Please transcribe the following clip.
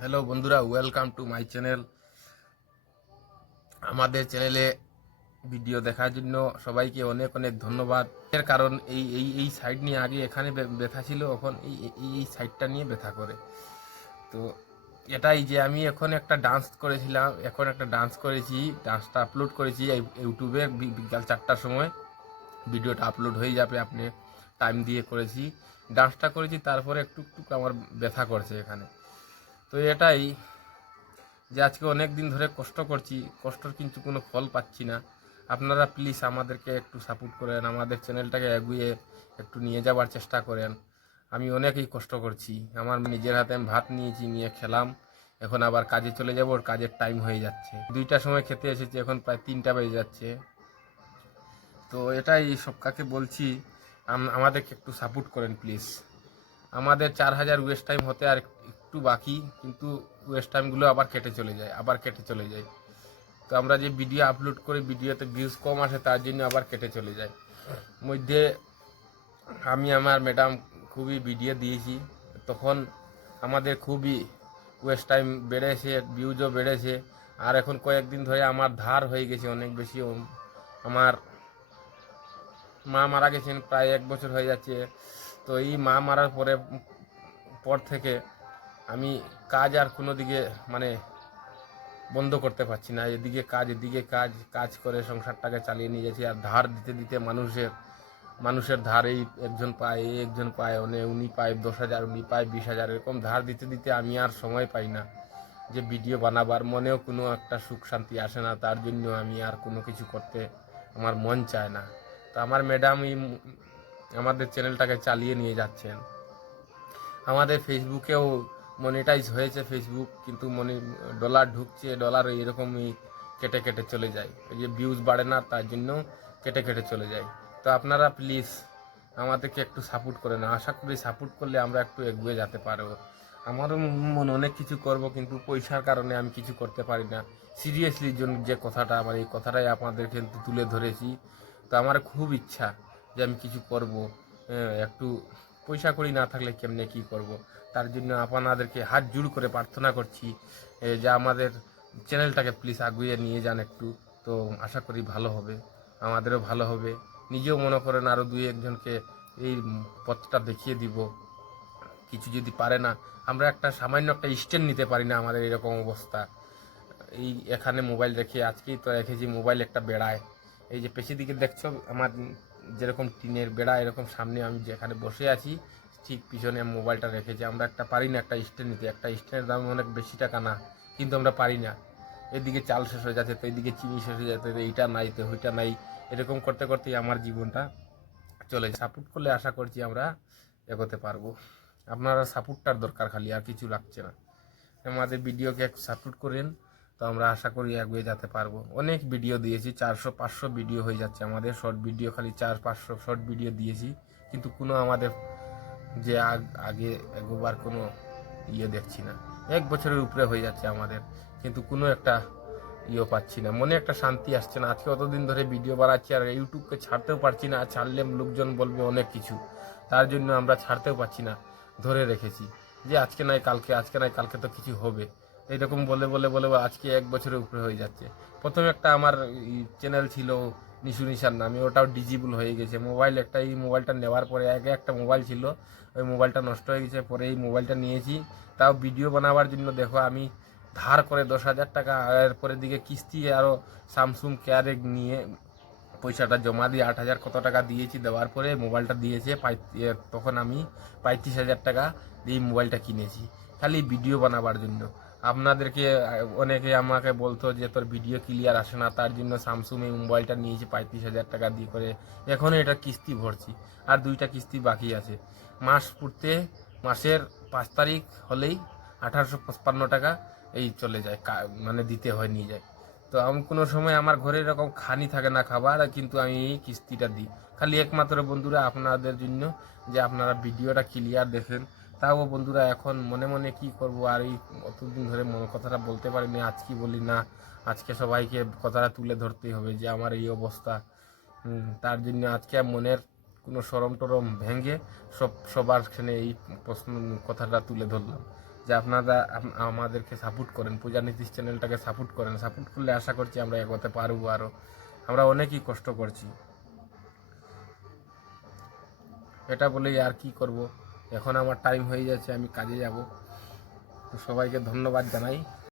Hello বন্ধুরা welcome to my channel আমাদের চ্যানেলে ভিডিও দেখার জন্য সবাইকে অনেক অনেক ধন্যবাদ। এর কারণ এই এই এই সাইড নিয়ে আগে এখানে ব্যথা ছিল, এখন এই এই এই সাইডটা নিয়ে ব্যথা করে। তো এটাই যে আমি এখন একটা ডান্স করেছিলাম, এখন একটা ডান্স করেছি ডান্সটা আপলোড করেছি ইউটিউবে বিকাল চারটার সময়। ভিডিওটা আপলোড হয়ে যাবে, আপনি টাইম দিয়ে করেছি। ডান্সটা করেছি, তারপরে একটু একটু আমার ব্যথা করছে এখানে। তো এটাই যে আজকে অনেক দিন ধরে কষ্ট করছি, কষ্টর কিন্তু কোনো ফল পাচ্ছি না। আপনারা প্লিজ আমাদেরকে একটু সাপোর্ট করেন, আমাদের চ্যানেলটাকে এগিয়ে একটু নিয়ে যাওয়ার চেষ্টা করেন। আমি অনেকই কষ্ট করছি, আমার নিজের হাতে আমি ভাত নিয়েছি, নিয়ে খেলাম, এখন আবার কাজে চলে যাব, ওর কাজের টাইম হয়ে যাচ্ছে। দুইটার সময় খেতে এসেছি, এখন প্রায় তিনটা বেজে যাচ্ছে। তো এটাই সব কাকে বলছি আমাদেরকে একটু সাপোর্ট করেন প্লিজ আমাদের চার হাজার ওয়েস্ট টাইম হতে আর একটু বাকি, কিন্তু ওয়েস্ট টাইমগুলো আবার কেটে চলে যায়, আবার কেটে চলে যায়। তো আমরা যে ভিডিও আপলোড করি ভিডিওতে ভিউজ কম আসে, তার জন্য আবার কেটে চলে যায়। মধ্যে আমি আমার ম্যাডাম খুবই ভিডিও দিয়েছি। তখন আমাদের খুবই ওয়েস্ট টাইম বেড়েছে ভিউজও বেড়েছে। আর এখন কয়েকদিন ধরে আমার ধার হয়ে গেছে অনেক বেশি। আমার মা মারা গেছেন, প্রায় এক বছর হয়ে যাচ্ছে। তো এই মা মারার পরে, পর থেকে আমি কাজ আর কোনো দিকে মানে বন্ধ করতে পারছি না। এদিকে কাজ এদিকে কাজ কাজ করে সংসারটাকে চালিয়ে নিয়ে যাচ্ছি। আর ধার দিতে দিতে মানুষের মানুষের ধার এই একজন পায়, এই একজন পায় অনেক উনি পায় দশ হাজার, উনি পায় বিশ হাজার, এরকম ধার দিতে দিতে আমি আর সময় পাই না যে ভিডিও বানাবার। মনেও কোনো একটা সুখ শান্তি আসে না। তার জন্য আমি আর কোনো কিছু করতে আমার মন চায় না। তো আমার ম্যাডাম এই আমাদের চ্যানেলটাকে চালিয়ে নিয়ে যাচ্ছেন। আমাদের ফেসবুকেও মনিটাইজ হয়েছে ফেসবুক কিন্তু মনি ডলার ঢুকছে ডলার এরকমই কেটে কেটে চলে যায়। ওই যে ভিউজ বাড়ে না, তার জন্য কেটে কেটে চলে যায়। তো আপনারা প্লিজ আমাদেরকে একটু সাপোর্ট করেন। আশা করি সাপোর্ট করলে আমরা একটু এগিয়ে যেতে পারব। আমারও মন অনেক কিছু করব, কিন্তু পয়সার কারণে আমি কিছু করতে পারি না। সিরিয়াসলি যে কথাটা, আমার এই কথাটাই আপনাদের কিন্তু তুলে ধরেছি। তো আমার খুব ইচ্ছা যে আমি কিছু করব। একটু পয়সা করি না থাকলে কেমনে কি করব? তার জন্য আপনাদেরকে হাত জোড় করে প্রার্থনা করছি যে আমাদের চ্যানেলটাকে প্লিজ আগুয়ে নিয়ে যান একটু। তো আশা করি ভালো হবে, আমাদেরও ভালো হবে। নিজেও মনে করেন আরও দুই একজনকে এই পথটা দেখিয়ে দিব। কিছু যদি পারে না, আমরা একটা সামান্য একটা স্ট্যান্ড নিতে পারি না আমাদের এরকম অবস্থা। এই এখানে মোবাইল রেখে আজকেই তো রেখেছি মোবাইল একটা বেড়ায়। এই যে পেছন দিকে দেখছ আমার যেরকম টিনের বেড়া, এরকম সামনে আমি যেখানে বসে আছি, ঠিক পিছনে মোবাইলটা রেখেছি। আমরা একটা পারি না একটা স্ট্যান্ড নিতে। একটা স্ট্যান্ডের দাম অনেক বেশি টাকা না, কিন্তু আমরা পারি না। এদিকে চাল শেষ হয়ে যাচ্ছে, তো এদিকে চিনি শেষ হয়ে যাচ্ছে এইটা নাই, তো ওইটা নাই। এরকম করতে করতেই আমার জীবনটা চলে সাপোর্ট করলে আশা করছি আমরা এগোতে পারব। আপনারা সাপোর্টটার দরকার খালি, আর কিছু লাগছে না। আমাদের ভিডিওকে সাপোর্ট করেন। তো আমরা আশা করি এগিয়ে যেতে পারব। অনেক ভিডিও দিয়েছি, চারশো, পাঁচশো ভিডিও হয়ে যাচ্ছে আমাদের। শর্ট ভিডিও খালি চার, পাঁচশো শর্ট ভিডিও দিয়েছি। কিন্তু কোনো আমাদের যে আগ- একবার কোনো ইয়ে দেখছি না। এক বছরের উপরে হয়ে যাচ্ছে আমাদের। কিন্তু কোনো একটা ইয়ে পাচ্ছি না। মনে একটা শান্তি আসছে না। আজকে অতদিন ধরে ভিডিও বানাচ্ছি আর ইউটিউবকে ছাড়তেও পারছি না। আর ছাড়লে লোকজন বলবে অনেক কিছু। তার জন্য আমরা ছাড়তেও পারছি না। ধরে রেখেছি যে আজকে নাই কালকে, আজকে নাই কালকে তো কিছু হবে। এইরকম বলে বলে বলে আজকে এক বছরের উপরে হয়ে যাচ্ছে। প্রথমে একটা আমার চ্যানেল ছিল নিশু নিশার নামে ওটাও ডিজিবল হয়ে গেছে। মোবাইল একটা, এই মোবাইলটা নেওয়ার পরে আগে একটা মোবাইল ছিল, ওই মোবাইলটা নষ্ট হয়ে গেছে, পরে এই মোবাইলটা নিয়েছি। তাও ভিডিও বানাবার জন্য দেখো আমি ধার করে দশ হাজার টাকা, আর পরের দিকে কিস্তি আরও স্যামসুং কেয়ারে নিয়ে পয়সাটা জমা দিয়ে আট হাজার কত টাকা দিয়েছি, দেওয়ার পরে মোবাইলটা দিয়েছে তখন আমি পঁয়ত্রিশ হাজার টাকা দিয়ে মোবাইলটা কিনেছি। খালি ভিডিও বানাবার জন্য। আপনাদেরকে অনেকে আমাকে বলতো যে তোর ভিডিও ক্লিয়ার আসে না, তার জন্য স্যামসুং এই মোবাইলটা নিয়েছি পঁয়ত্রিশ হাজার টাকা দিয়ে করে। এখনও এটা কিস্তি ভরছি, আর দুইটা কিস্তি বাকি আছে। মাস পুড়তে, মাসের পাঁচ তারিখ হলেই আঠারোশো পঁচপান্ন টাকা এই চলে যায় মানে দিতে হয়, নিয়ে যায়। তো আমি কোনো সময় আমার ঘরে এরকম খানি থাকে না খাবার, কিন্তু আমি এই কিস্তিটা দিই। খালি একমাত্র বন্ধুরা আপনাদের জন্য যে আপনারা ভিডিওটা ক্লিয়ার দেখেন তাও বন্ধুরা এখন মনে মনে কি করব আর এই অতদিন ধরে মনে কথাটা বলতে পারিনি আজকে বলি না, আজকে সবাইকে কথাটা তুলে ধরতেই হবে যে আমার এই অবস্থা। তার জন্য আজকে মনের কোনো সরম টরম ভেঙে সব, সবার সেখানে এই প্রশ্ন কথাটা তুলে ধরলাম। যে আপনারা আমাদেরকে সাপোর্ট করেন, পূজা নীতিশ চ্যানেলটাকে সাপোর্ট করেন। সাপোর্ট করলে আশা করছি আমরা এগোতে পারব আরও আমরা অনেকই কষ্ট করছি। এটা বলেই আর কি করব? এখন আমার টাইম হয়ে যাচ্ছে আমি কাজে যাব। তো সবাইকে ধন্যবাদ জানাই।